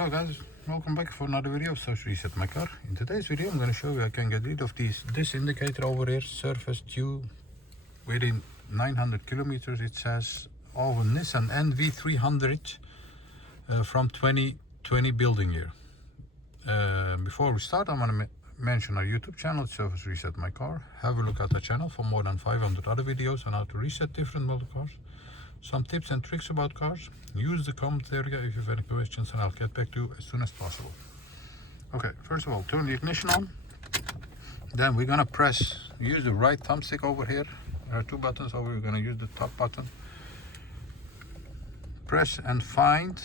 Hello guys, welcome back for another video of Service Reset My Car. In today's video I'm going to show you I can get rid of this indicator over here, service due within 900 kilometers. It says of a Nissan NV300 from 2020 building year. Before we start, I'm going to mention our YouTube channel, Service Reset My Car. Have a look at the channel for more than 500 other videos on how to reset different model cars. Some tips and tricks about cars. Use the comment area if you have any questions and I'll get back to you as soon as possible. Okay, first of all, turn the ignition on. Then we're gonna use the right thumbstick over here. There are two buttons over here. We're gonna use the top button. Press and find,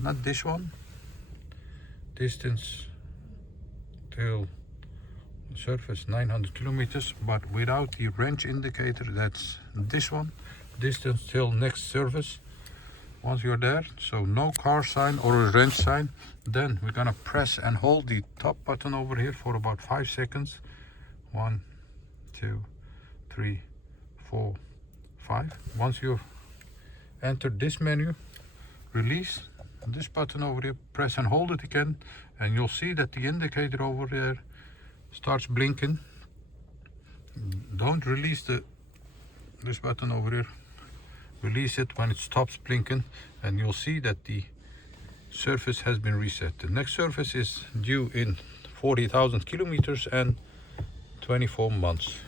not this one, distance till surface 900 kilometers, but without the wrench indicator. That's this one, distance till next service. Once you're there, so no car sign or a wrench sign, then we're gonna press and hold the top button over here for about 5 seconds. 1, 2, 3, 4, 5. Once you've entered this menu, release this button over here, press and hold it again, and you'll see that the indicator over there starts blinking. Don't release this button over here. Release it when it stops blinking, and you'll see that the surface has been reset. The next surface is due in 40,000 kilometers and 24 months.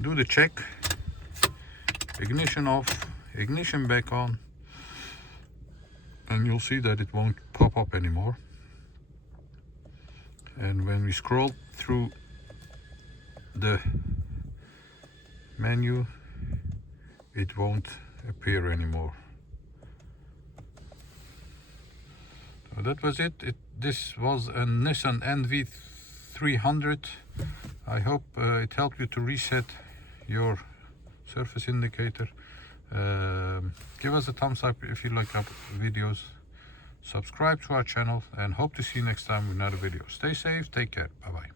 Do the check. Ignition off, ignition back on, and you'll see that it won't pop up anymore. And when we scroll through the menu, it won't appear anymore. So that was it. This was a Nissan NV300. I hope it helped you to reset your surface indicator. Give us a thumbs up if you like our videos. Subscribe to our channel and hope to see you next time with another video. Stay safe, take care, bye bye.